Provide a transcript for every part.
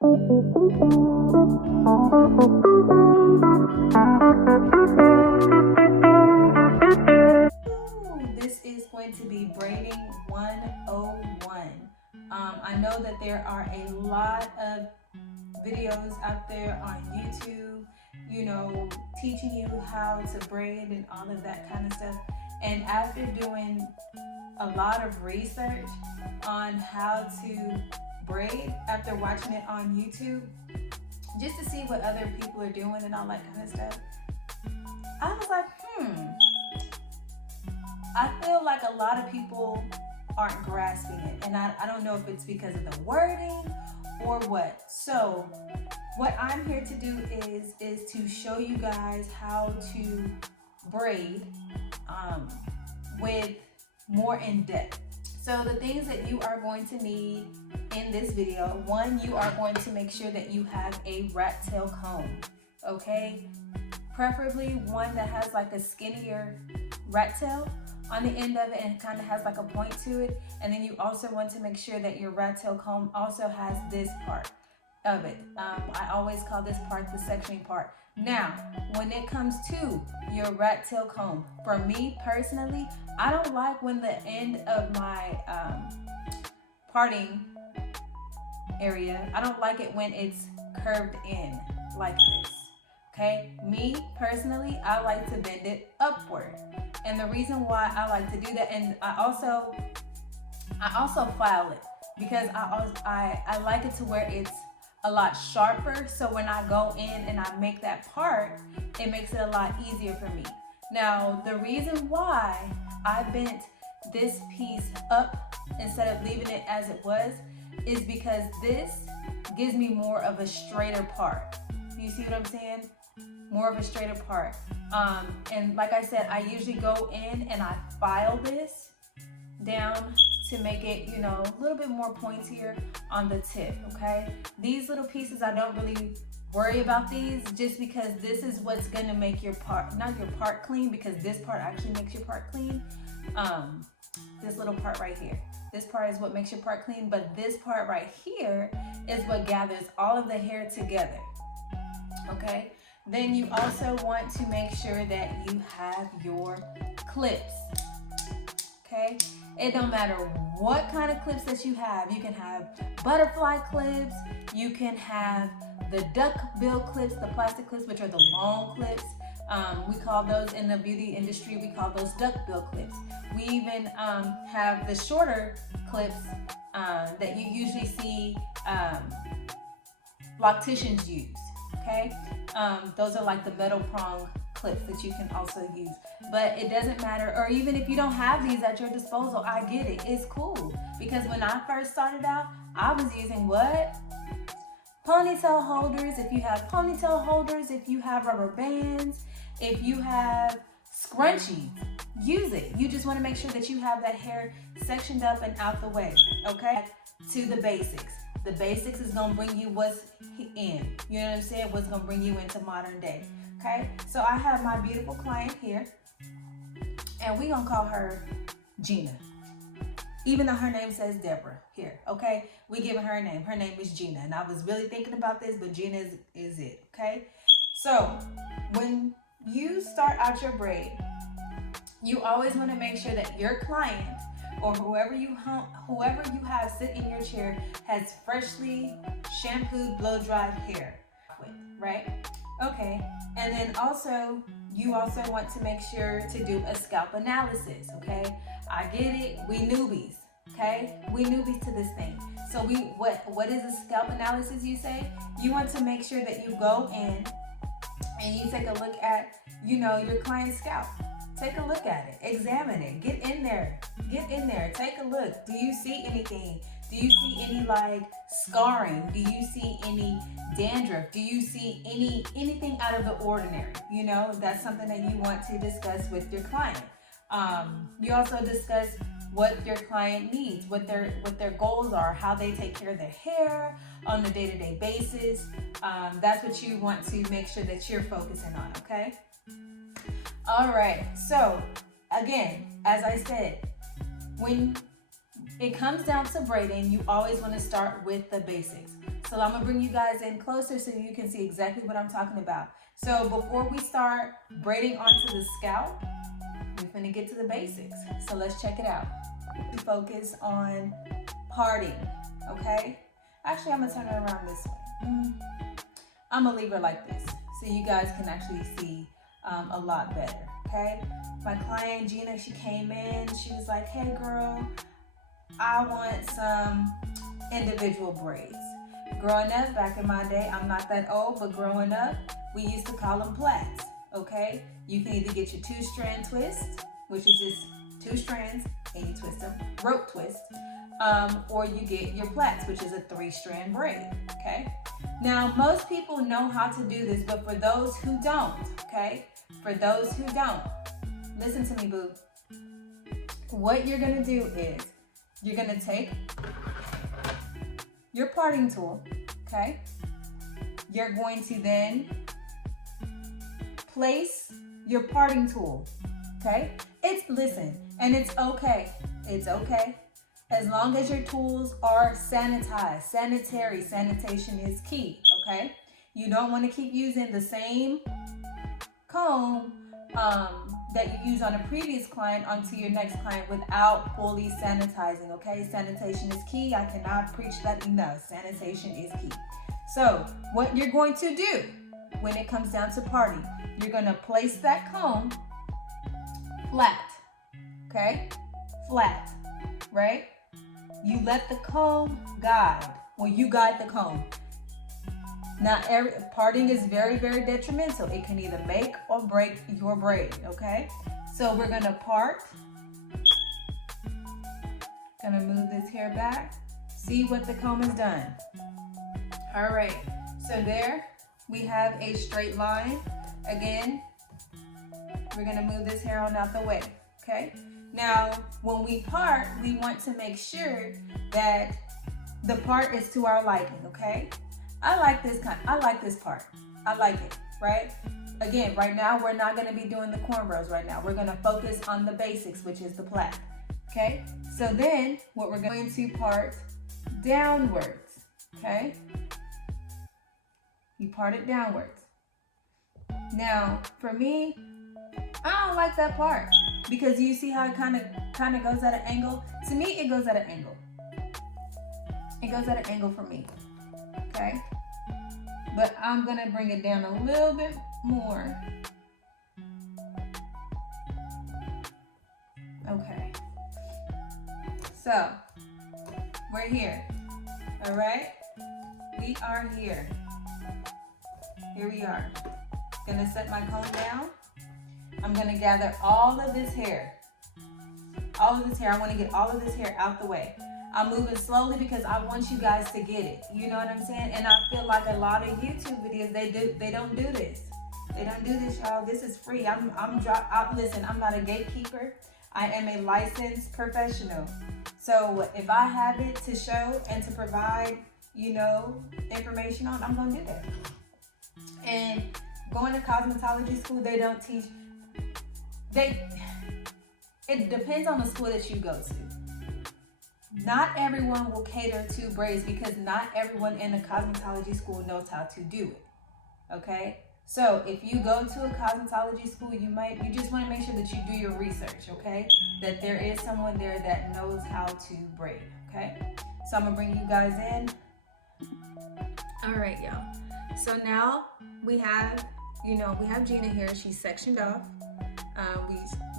This is going to be Braiding 101. I know that there are a lot of videos out there on YouTube, you know, teaching you how to braid and all of that kind of stuff. And after doing a lot of research on how to braid, after watching it on YouTube, just to see what other people are doing and all that kind of stuff, I was like, I feel like a lot of people aren't grasping it, and I don't know if it's because of the wording or what. So what I'm here to do is to show you guys how to braid with more in depth. So the things that you are going to need in this video: one, you are going to make sure that you have a rat tail comb, okay? Preferably one that has like a skinnier rat tail on the end of it and kind of has like a point to it. And then you also want to make sure that your rat tail comb also has this part of it. I always call this part the sectioning part. Now, when it comes to your rat tail comb, for me personally, I don't like when the end of my parting area, I don't like it when it's curved in like this. Okay, me personally, I like to bend it upward. And the reason why I like to do that, and I also file it, because I like it to where it's a lot sharper. So when I go in and I make that part, it makes it a lot easier for me. Now, the reason why I bent this piece up instead of leaving it as it was is because this gives me more of a straighter part. You see what I'm saying? More of a straighter part. And like I said, I usually go in and I file this down to make it, you know, a little bit more pointier on the tip, okay? These little pieces, I don't really worry about these, just because this is what's gonna make your part, not your part clean, because this part actually makes your part clean. This little part right here. This part is what makes your part clean, but this part right here is what gathers all of the hair together, okay? Then you also want to make sure that you have your clips, okay? It don't matter what kind of clips that you have. You can have butterfly clips, you can have the duck bill clips, the plastic clips, which are the long clips. We call those, in the beauty industry, we call those duck bill clips. We even have the shorter clips that you usually see locticians use, okay? Those are like the metal prong clips that you can also use. But it doesn't matter, or even if you don't have these at your disposal, I get it, it's cool. Because when I first started out, I was using what? Ponytail holders. If you have ponytail holders, if you have rubber bands, if you have scrunchies, use it. You just want to make sure that you have that hair sectioned up and out the way, okay? To the basics. The basics is gonna bring you what's in. You know what I'm saying? What's gonna bring you into modern day, okay? So I have my beautiful client here, and we're gonna call her Gina. Even though her name says Deborah here, okay? We giving her a name. Her name is Gina, and I was really thinking about this, but Gina is it, okay? So when you start out your braid, you always want to make sure that your client or whoever you have sit in your chair has freshly shampooed, blow-dried hair, right? Okay, and then also, you also want to make sure to do a scalp analysis, okay? I get it, we newbies, okay? We newbies to this thing. So what is a scalp analysis, you say? You want to make sure that you go in and you take a look at, you know, your client's scalp. Take a look at it, examine it, get in there, take a look. Do you see anything? Do you see any like scarring? Do you see any dandruff? Do you see anything out of the ordinary? You know, that's something that you want to discuss with your client. You also discuss what your client needs, what their goals are, how they take care of their hair on a day-to-day basis. That's what you want to make sure that you're focusing on, okay? All right, so again, as I said, when it comes down to braiding, you always want to start with the basics. So I'm gonna bring you guys in closer so you can see exactly what I'm talking about. So before we start braiding onto the scalp, we're gonna get to the basics. So let's check it out. Focus on parting, okay? Actually, I'm gonna turn it around this way. I'm gonna leave her like this so you guys can actually see a lot better, okay? My client Gina, she came in, she was like, hey girl, I want some individual braids. Growing up, back in my day, I'm not that old, but growing up, we used to call them plaits, okay? You can either get your 2-strand twist, which is just 2 strands and you twist them, rope twist, or you get your plaits, which is a 3-strand braid, okay? Now, most people know how to do this, but for those who don't, okay? For those who don't, listen to me, boo. What you're gonna do is, you're gonna take your parting tool, okay? You're going to then place your parting tool, okay? Listen, and it's okay. It's okay. As long as your tools are sanitized, sanitary, sanitation is key, okay? You don't want to keep using the same comb that you use on a previous client onto your next client without fully sanitizing, okay? Sanitation is key. I cannot preach that enough. Sanitation is key. So what you're going to do when it comes down to parting, you're going to place that comb flat, okay? Flat, right? You let the comb guide. Well, you guide the comb. Now, parting is very, very detrimental. It can either make or break your braid, okay? So we're gonna part. Gonna move this hair back. See what the comb has done. All right, so there we have a straight line. Again, we're gonna move this hair on out the way, okay? Now, when we part, we want to make sure that the part is to our liking, okay? I like this part. I like it, right? Again, right now, we're not gonna be doing the cornrows right now. We're gonna focus on the basics, which is the plait, okay? So then, what we're going to part downwards, okay? You part it downwards. Now, for me, I don't like that part because you see how it kind of goes at an angle? To me, it goes at an angle. It goes at an angle for me. Okay, but I'm gonna bring it down a little bit more. Okay, so we're here. All right, we are here. Here we are. Gonna set my comb down. I'm gonna gather all of this hair. All of this hair. I want to get all of this hair out the way. I'm moving slowly because I want you guys to get it. You know what I'm saying? And I feel like a lot of YouTube videos, they don't do this. They don't do this, y'all. This is free. Listen, I'm not a gatekeeper. I am a licensed professional. So if I have it to show and to provide, you know, information on, I'm gonna do that. And going to cosmetology school, they don't teach. It depends on the school that you go to. Not everyone will cater to braids because not everyone in a cosmetology school knows how to do it, okay? So if you go to a cosmetology school, you just want to make sure that you do your research, okay? That there is someone there that knows how to braid, okay? So I'm gonna bring you guys in. All right, y'all. So now we have Gina here. She's sectioned off.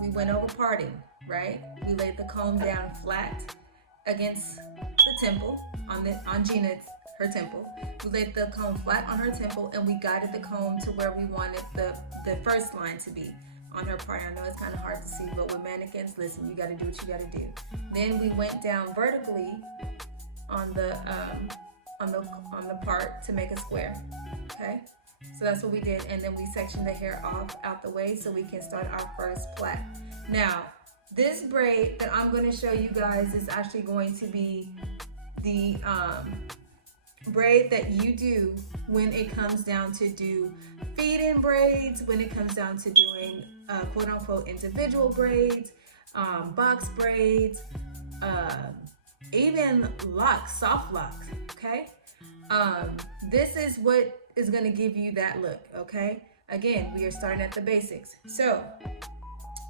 We went over parting, right? We laid the comb down flat against the temple on Gina's her temple. We laid the comb flat on her temple and we guided the comb to where we wanted the first line to be on her part. I know it's kind of hard to see, but with mannequins, listen, you got to do what you got to do. Then we went down vertically on the part to make a square. Okay, so that's what we did, and then we sectioned the hair off out the way so we can start our first plait. Now, this braid that I'm going to show you guys is actually going to be the braid that you do when it comes down to do feed-in braids, when it comes down to doing quote-unquote individual braids, box braids, even locks, soft locks, okay? This is what is going to give you that look, okay? Again, we are starting at the basics. So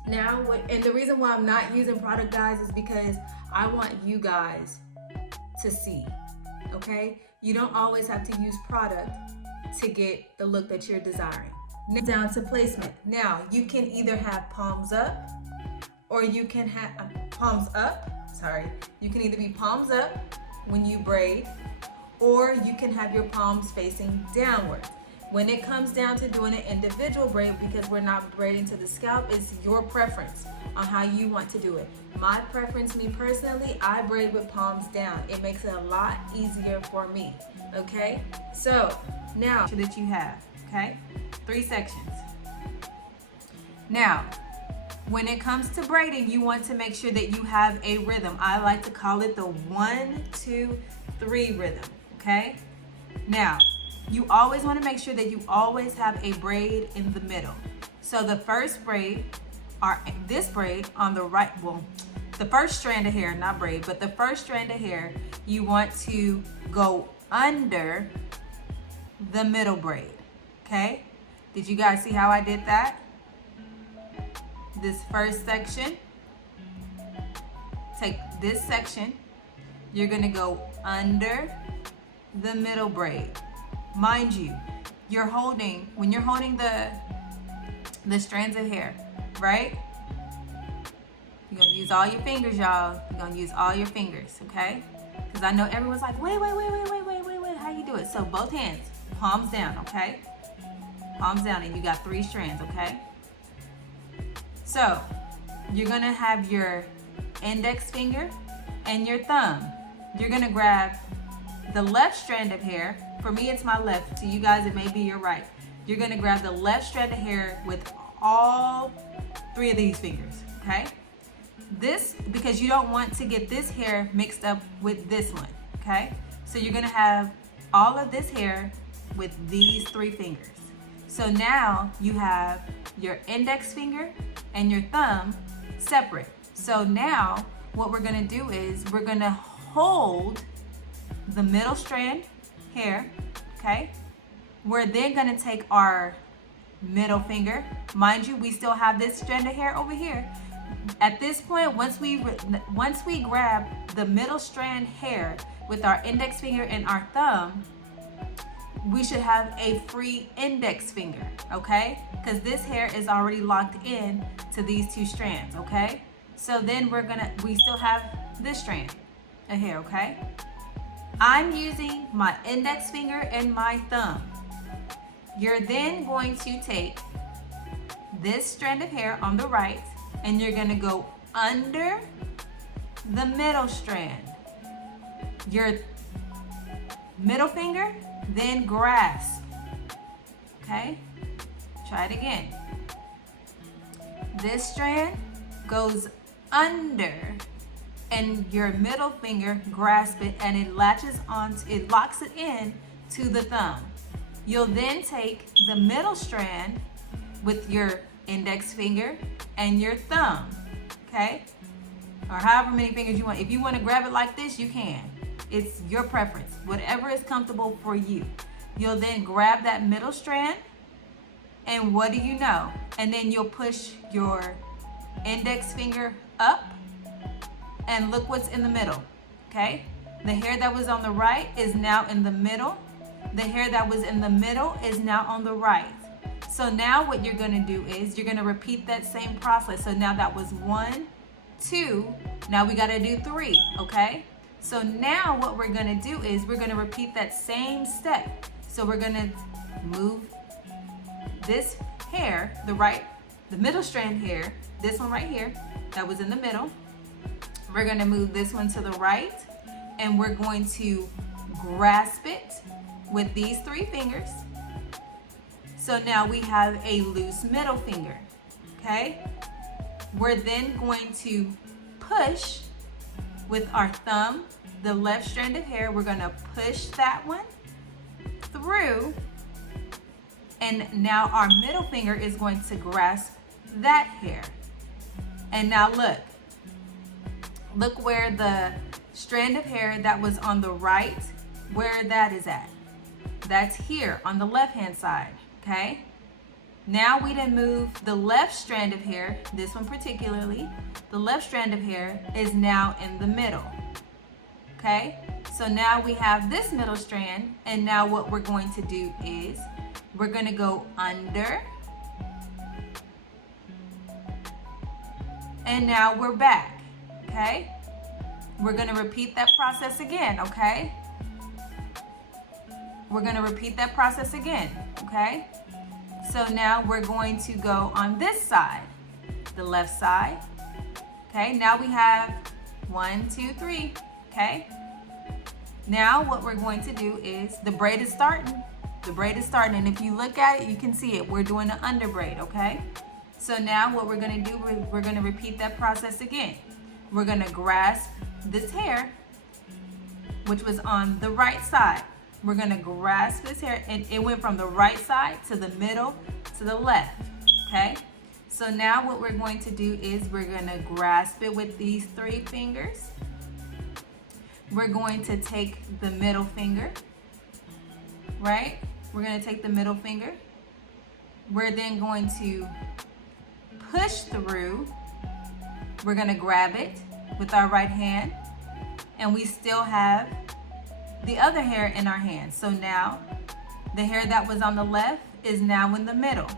now and the reason why I'm not using product, guys, is because I want you guys to see, okay? You don't always have to use product to get the look that you're desiring. Now down to placement. Now you can either have palms up or you can have palms up. Sorry, you can either be palms up when you braid, or you can have your palms facing downward. When it comes down to doing an individual braid, because we're not braiding to the scalp, it's your preference on how you want to do it. My preference, me personally, I braid with palms down. It makes it a lot easier for me, okay? So now that you have, okay, 3 sections. Now, when it comes to braiding, you want to make sure that you have a rhythm. I like to call it the 1, 2, 3 rhythm, okay? Now, you always want to make sure that you always have a braid in the middle. So the first braid, or this braid on the right, well, the first strand of hair, not braid, but the first strand of hair, you want to go under the middle braid, okay? Did you guys see how I did that? This first section, take this section, you're gonna go under the middle braid. Mind you, when you're holding the strands of hair, right? You're gonna use all your fingers, y'all. You're gonna use all your fingers, okay? Because I know everyone's like, wait, how you do it? So both hands, palms down, okay? Palms down, and you got 3 strands, okay? So you're gonna have your index finger and your thumb. You're gonna grab the left strand of hair. For me, it's my left. To you guys, it may be your right. You're gonna grab the left strand of hair with all 3 of these fingers, okay? This, because you don't want to get this hair mixed up with this one, okay? So you're gonna have all of this hair with these 3 fingers. So now you have your index finger and your thumb separate. So now what we're gonna do is we're gonna hold the middle strand hair, okay? We're then gonna take our middle finger. Mind you, we still have this strand of hair over here. At this point, once we grab the middle strand hair with our index finger and our thumb, we should have a free index finger, okay? Because this hair is already locked in to these 2 strands, okay? So then we still have this strand of hair, okay? I'm using my index finger and my thumb. You're then going to take this strand of hair on the right, and you're gonna go under the middle strand. Your middle finger, then grasp, okay? Try it again. This strand goes under, and your middle finger grasp it, and it locks it in to the thumb. You'll then take the middle strand with your index finger and your thumb, okay? Or however many fingers you want. If you want to grab it like this, you can. It's your preference, whatever is comfortable for you. You'll then grab that middle strand, and what do you know? And then you'll push your index finger up, and look what's in the middle, okay? The hair that was on the right is now in the middle. The hair that was in the middle is now on the right. So now what you're gonna do is you're gonna repeat that same process. So now that was 1, 2, now we gotta do 3, okay? So now what we're gonna do is we're gonna repeat that same step. So we're gonna move this hair, the middle strand hair, this one right here, that was in the middle. We're gonna move this one to the right, and we're going to grasp it with these 3 fingers. So now we have a loose middle finger, okay? We're then going to push with our thumb, the left strand of hair, we're gonna push that one through, and now our middle finger is going to grasp that hair. And now look where the strand of hair that was on the right where that is at. That's here on the left hand side, okay? Now we done move the left strand of hair, this one particularly, the left strand of hair is now in the middle, okay? So now we have this middle strand, and now what we're going to do is we're gonna go under, and now we're back, okay? We're gonna repeat that process again, okay? We're gonna repeat that process again, okay? So now we're going to go on this side, the left side, okay? Now we have 1, 2, 3, okay? Now what we're going to do is, the braid is starting. The braid is starting, and if you look at it, you can see it. We're doing an under braid, okay? So now what we're gonna do, we're gonna repeat that process again. We're gonna grasp this hair, which was on the right side. We're gonna grasp this hair, and it went from the right side to the middle to the left, okay? So now what we're going to do is we're gonna grasp it with these 3 fingers. We're going to take the middle finger, right? We're gonna take the middle finger. We're then going to push through. We're gonna grab it with our right hand, and we still have the other hair in our hand. So now the hair that was on the left is now in the middle.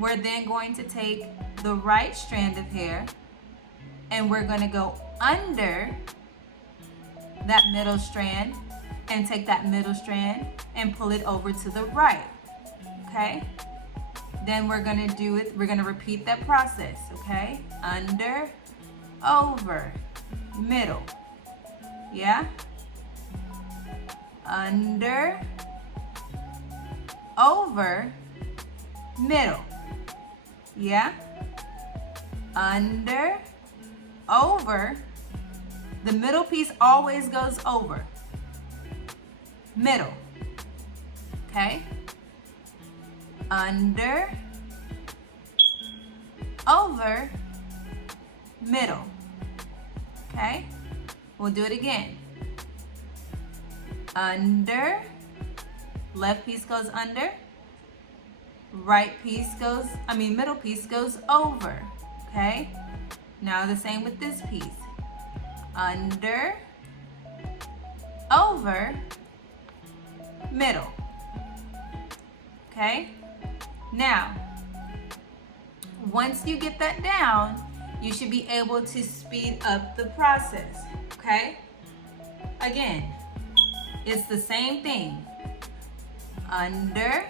We're then going to take the right strand of hair, and we're gonna go under that middle strand and take that middle strand and pull it over to the right, okay? Then we're gonna do it, we're gonna repeat that process, okay? Under, over, middle, yeah? Under, over, middle, yeah? Under, over, the middle piece always goes over, middle, okay? Under, over, middle, okay? We'll do it again. Under, left piece goes under, middle piece goes over, okay? Now the same with this piece. Under, over, middle, okay? Now, once you get that down, you should be able to speed up the process, okay? Again, it's the same thing. Under,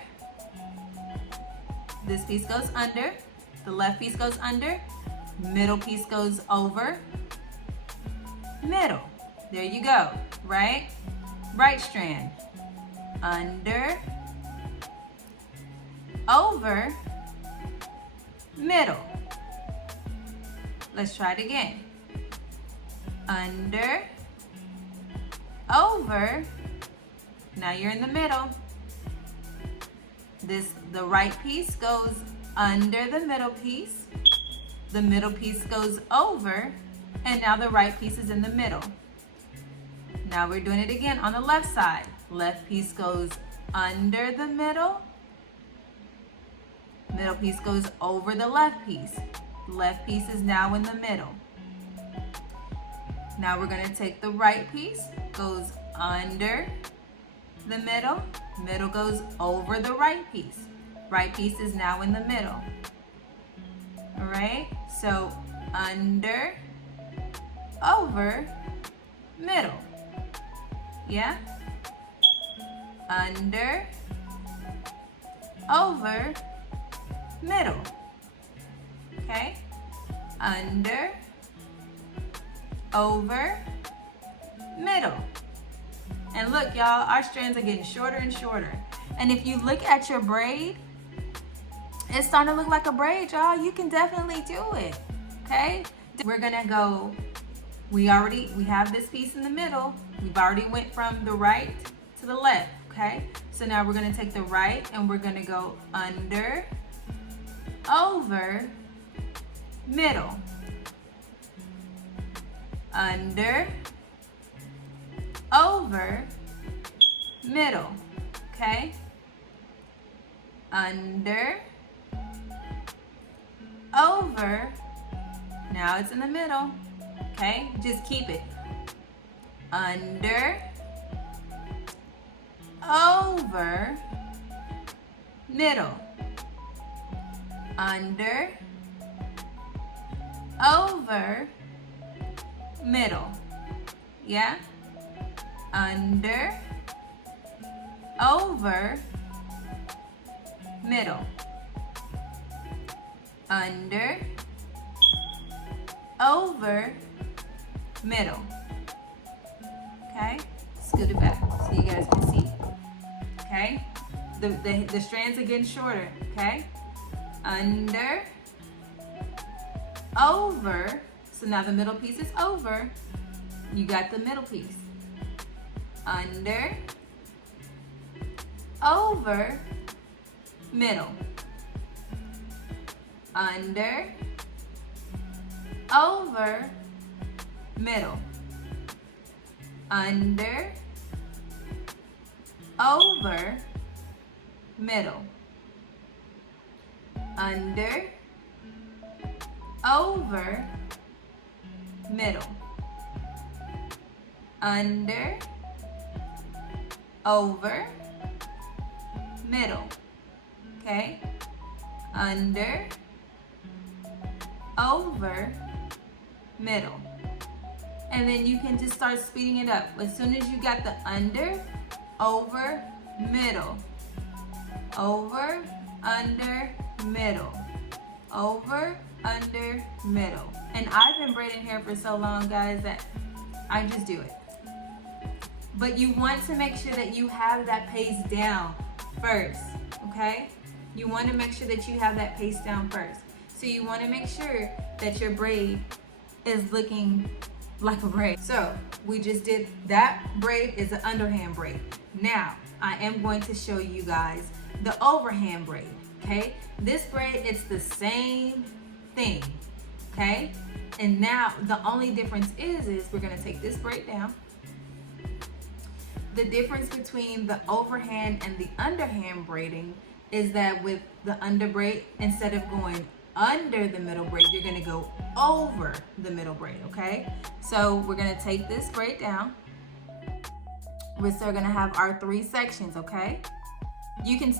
this piece goes under, the left piece goes under, middle piece goes over, middle. There you go, right? Right strand. Under, over, middle. Let's try it again. Under, over, now you're in the middle. The right piece goes under the middle piece goes over, and now the right piece is in the middle. Now we're doing it again on the left side. Left piece goes under the middle piece goes over the left piece. Left piece is now in the middle. Now we're going to take the right piece, goes under the middle goes over the right piece. Right piece is now in the middle. All right, so under, over, middle, yeah? Under, over, middle, okay? Under, over, middle. And look, y'all, our strands are getting shorter and shorter. And if you look at your braid, it's starting to look like a braid, y'all. You can definitely do it, okay? We're gonna go, we have this piece in the middle. We've already went from the right to the left, okay? So now we're gonna take the right and we're gonna go under, over, middle. Under, over, middle, okay? Under, over, now it's in the middle, okay? Just keep it. Under, over, middle. Under, over, middle. Yeah? Under, over, middle. Under, over, middle. Okay? Scoot it back so you guys can see. Okay? The strands are getting shorter. Okay? Under, over. So now the middle piece is over. You got the middle piece. Under, over, middle. Under, over, middle. Under, over, middle. Under, over, middle. Under, over, middle. Okay? Under, over, middle. And then you can just start speeding it up. As soon as you got the under, over, middle. Over, under, middle. Over, under, middle. And I've been braiding hair for so long, guys, that I just do it. But you want to make sure that you have that pace down first, okay? You want to make sure that you have that pace down first. So you want to make sure that your braid is looking like a braid. So we just did that. Braid is an underhand braid. Now I am going to show you guys the overhand braid, okay? This braid, it's the same thing, okay? And now the only difference is we're gonna take this braid down. The difference between the overhand and the underhand braiding is that with the under braid, instead of going under the middle braid, you're gonna go over the middle braid, okay? So we're gonna take this braid down. We're still gonna have our 3 sections, okay? You can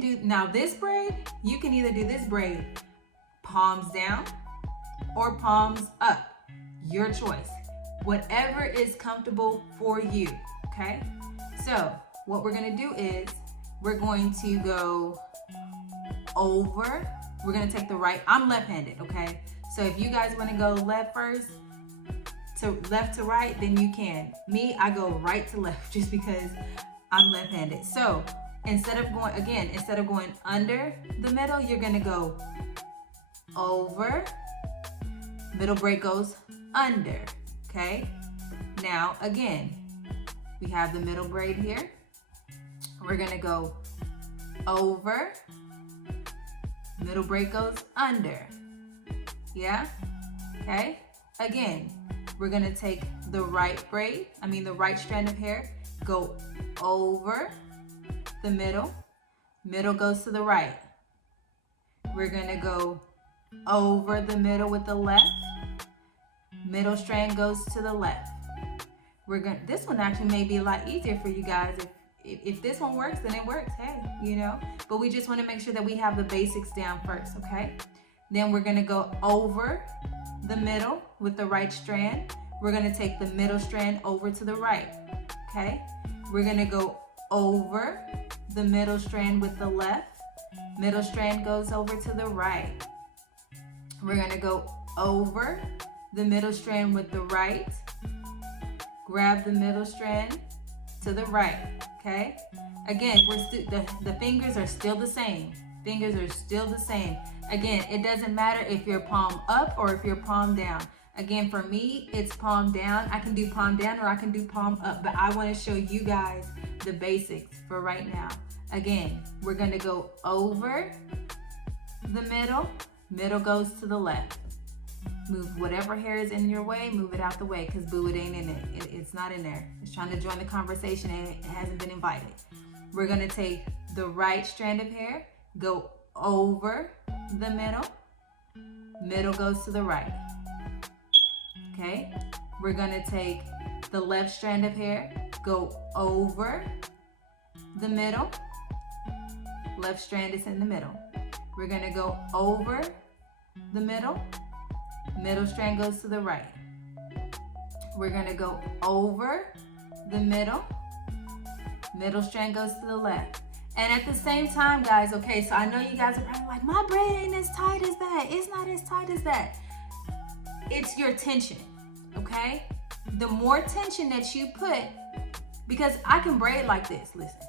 do, now this braid, you can either do this braid palms down or palms up, your choice. Whatever is comfortable for you, okay? So what we're gonna do is we're going to go over. We're gonna take the right, I'm left-handed, okay? So if you guys wanna go left first, to left to right, then you can. Me, I go right to left just because I'm left-handed. So instead of going under the middle, you're gonna go over, middle braid goes under, okay? Now again, we have the middle braid here. We're gonna go over, middle braid goes under, yeah? Okay, again, we're gonna take the right braid, the right strand of hair, go over the middle, middle goes to the right. We're gonna go over the middle with the left, middle strand goes to the left. This one actually may be a lot easier for you guys. If this one works, then it works, hey, you know? But we just wanna make sure that we have the basics down first, okay? Then we're gonna go over the middle with the right strand. We're gonna take the middle strand over to the right, okay? We're gonna go over the middle strand with the left. Middle strand goes over to the right. We're gonna go over the middle strand with the right. Grab the middle strand to the right, okay? Again, the fingers are still the same. Fingers are still the same. Again, it doesn't matter if you're palm up or if you're palm down. Again, for me, it's palm down. I can do palm down or I can do palm up, but I want to show you guys the basics for right now. Again, we're going to go over the middle. Middle goes to the left. Move whatever hair is in your way, move it out the way, because boo, it ain't in it. It's not in there. It's trying to join the conversation and it hasn't been invited. We're gonna take the right strand of hair, go over the middle. Middle goes to the right. Okay? We're gonna take the left strand of hair, go over the middle. Left strand is in the middle. We're gonna go over the middle. Middle strand goes to the right. We're gonna go over the middle. Middle strand goes to the left. And at the same time, guys, okay, so I know you guys are probably like, my braid ain't as tight as that. It's not as tight as that. It's your tension, okay? The more tension that you put, because I can braid like this, listen.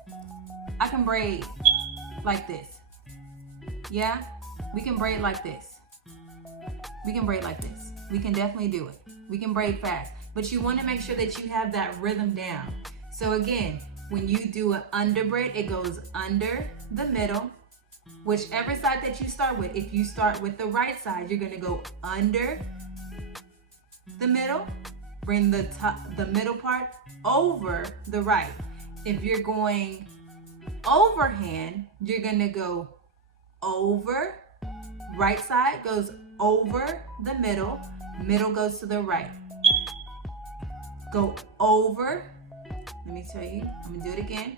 I can braid like this. Yeah, we can braid like this. We can braid like this. We can definitely do it. We can braid fast, but you want to make sure that you have that rhythm down. So again, when you do an under braid, it goes under the middle, whichever side that you start with. If you start with the right side, you're going to go under the middle, bring the middle part over the right. If you're going overhand, you're going to go over, right side goes over the middle, middle goes to the right. Go over, let me tell you, I'm gonna do it again.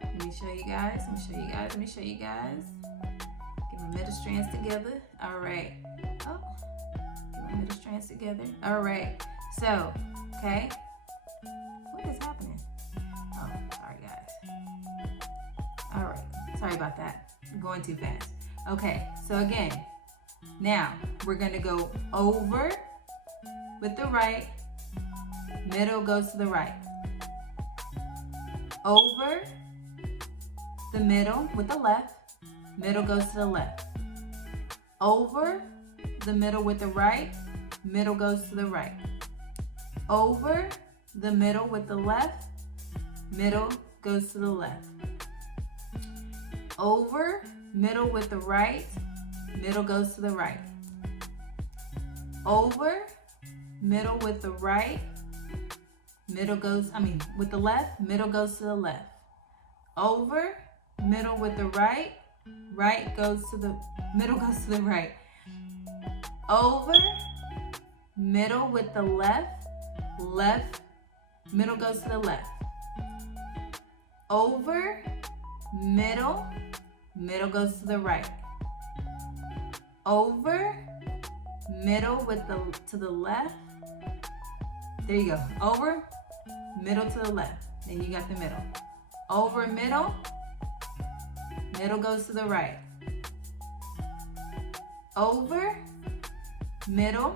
Let me show you guys, let me show you guys. Get my middle strands together, all right. Oh, get my middle strands together, all right. So, okay, what is happening? Oh, sorry guys. All right, sorry about that. I'm going too fast. Okay, so again, now we're gonna go over with the right, middle goes to the right. Over the middle with the left, middle goes to the left. Over the middle with the right, middle goes to the right. Over the middle with the left, middle goes to the left. Over, middle with the right, middle goes to the right. Over, middle with the right, with the left, middle goes to the left. Over, middle with the right, middle goes to the right. Over, middle with the left, middle goes to the left. Over, middle goes to the right. Over, middle to the left. There you go. Over, middle to the left. Then you got the middle. Over, middle goes to the right. Over, middle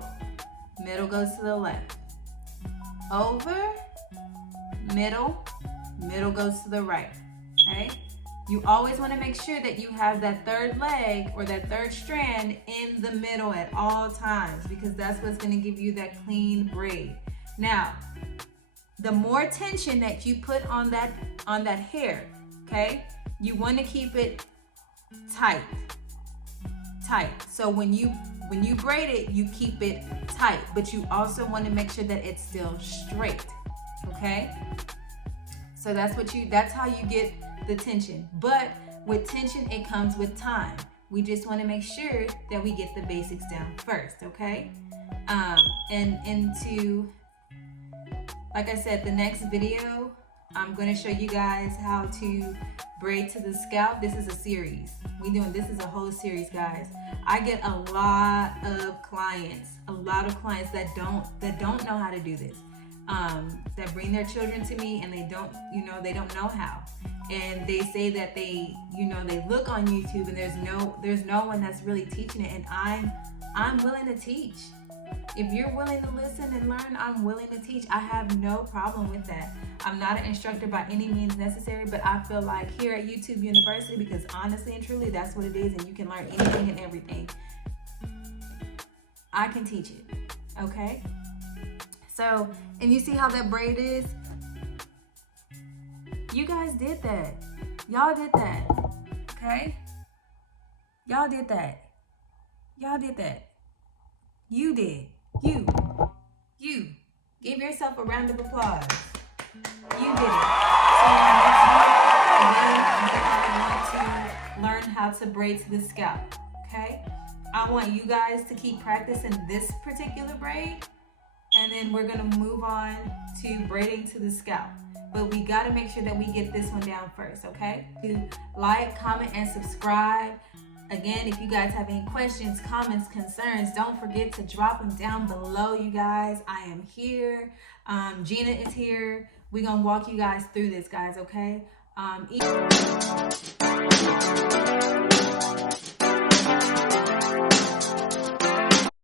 goes to the left. Over, middle goes to the right. Okay? You always want to make sure that you have that third leg or that third strand in the middle at all times, because that's what's going to give you that clean braid. Now, the more tension that you put on that hair, okay, you want to keep it tight. So when you braid it, you keep it tight, but you also want to make sure that it's still straight. Okay? So that's how you get the tension. But with tension, it comes with time. We just want to make sure that we get the basics down first, okay? And into, like I said, the next video, I'm going to show you guys how to braid to the scalp. This is a series. This is a whole series, guys. I get a lot of clients that don't know how to do this. That bring their children to me and they don't know how. And they say that they look on YouTube and there's no one that's really teaching it. And I'm willing to teach. If you're willing to listen and learn, I'm willing to teach. I have no problem with that. I'm not an instructor by any means necessary, but I feel like here at YouTube University, because honestly and truly, that's what it is, and you can learn anything and everything. I can teach it, okay? So, and you see how that braid is? You guys did that. Y'all did that, okay? Y'all did that. Y'all did that. You did. You. Give yourself a round of applause. You did it. So next week, again, I want to learn how to braid to the scalp, okay? I want you guys to keep practicing this particular braid, and then we're gonna move on to braiding to the scalp. But we gotta make sure that we get this one down first, okay? Like, comment, and subscribe. Again, if you guys have any questions, comments, concerns, don't forget to drop them down below, you guys. I am here. Gina is here. We're gonna walk you guys through this, guys, okay?